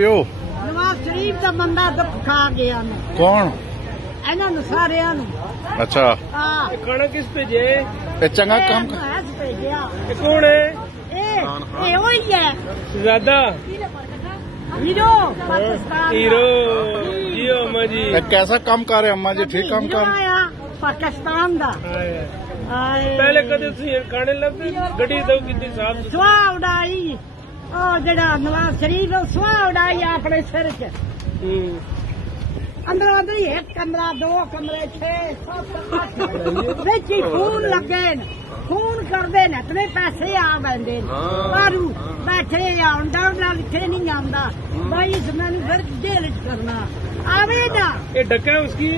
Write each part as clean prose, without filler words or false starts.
ਪਿਓ ਨਵਾਜ਼ ਸ਼ਰੀਫ ਦਾ ਬੰਦਾ ਦੁੱਖ ਖਾ ਗਿਆ ਨੇ। ਕੌਣ? ਇਹਨਾਂ ਨੂੰ ਸਾਰਿਆਂ ਨੂੰ। ਅੱਛਾ ਹਾਂ ਖਾਣਾ ਕਿਸ ਭੇਜੇ? ਇਹ ਚੰਗਾ ਕੰਮ ਭੇਜਿਆ। ਇਹ ਕੌਣ ਹੈ? ਇਹ ਉਹੀ ਹੈ ਸ਼ਹਿਜ਼ਾਦਾ ਹੀਰੋ ਪਾਕਿस्तान हीरो जियो अम्मा जी। ਇਹ ਕੈਸਾ ਕੰਮ ਕਰ ਰਹੇ ਅੰਮਾ ਜੀ? ਠੀਕ ਕੰਮ ਕਰ ਆਇਆ ਪਾਕਿस्तान ਦਾ। ਪਹਿਲੇ ਕਦੇ ਤੁਸੀਂ ਖਾਣੇ ਲੱਗੇ ਗੱਡੀ ਤੋਂ ਕਿੰਨੀ ਸਾਫ ਸੁਆਹ ਉਡਾਈ ਉਹ ਜਿਹੜਾ ਨਵਾਜ਼ ਸ਼ਰੀਫ ਉਹ ਸੁਆਹ ਉਡਾਈ ਆਪਣੇ ਸਿਰ 'ਚ। ਅੰਦਰੋਂ ਅੰਦਰ ਹੀ ਇੱਕ ਕਮਰਾ, ਦੋ ਕਮਰੇ, 6 7 8 ਵਿੱਚ ਹੀ ਫੋਨ ਲੱਗੇ ਨੇ। ਫੋਨ ਕਰਦੇ ਨੇ ਆਪਣੇ ਪੈਸੇ ਆ ਬੰਦੇ ਬਾਰੂ ਬੈਠੇ ਆਉਂਦਾ ਨਾਲ ਇੱਥੇ ਨਹੀਂ ਆਉਂਦਾ ਬਾਈ ਮੈਨੂੰ ਫਿਰ ਜੇਲ੍ਹ 'ਚ ਕਰਨਾ ਆਵੇ ਨਾ। ਇਹ ਡੱਕਾ ਹੈ ਉਸकी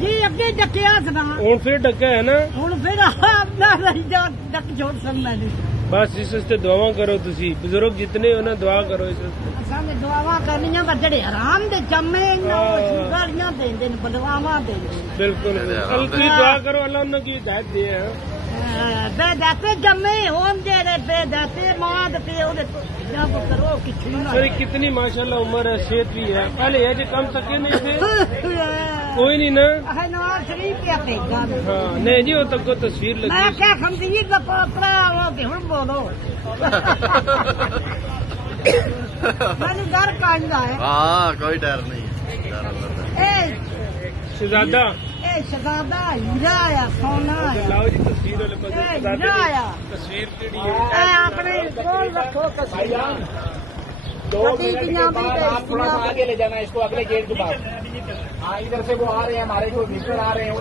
ਜੀ ਅੱਗੇ ਡੱਕਿਆ ਸਨਾ ਹੁਣ ਫਿਰ ਡੱਕਾ है ना। ਹੁਣ ਫਿਰ ਆਪਣਾ ਡੱਕ ਛੋੜ ਸਕਦਾ ਨਹੀਂ। बस इस वास्ते दुआवां करो तुसी बुजुर्ग जितने हो ना दुआ करो इस वास्ते। असां दुआवां करनियां पर जेड़े हराम दे जम्मे ना गालियां देंदे ने बदवावां देंदे। बिल्कुल तुसी दुआ करो अल्लाह उन्हें की हिदायत दे बेदाते जम्मे होन जेड़े बेदाते मां दे प्यो दे जब करो किछु ना। सर कितनी माशाल्लाह उम्र है, सेहत भी है। पहले ये जो कम सके नहीं थे कोई नहीं ना। नवाज शरीफ क्या भेजा हाँ नहीं जी वो तक को तस्वीर लगी। मैं क्या खंजीर का पोतरा वो ते हुन बोलो मैंने डर कांदा है। हाँ कोई डर नहीं है। शहजादा शहजादा हीरा आया सोना आया। लाओ जी तस्वीर वाले पास हीरा आया तस्वीर केड़ी है अपने कोल रखो तस्वीर। आप थोड़ा सा आगे ले जाना इसको, अगले गेट के पास। हाँ इधर से वो आ रहे हैं हमारे जो मिस्टर आ रहे हैं।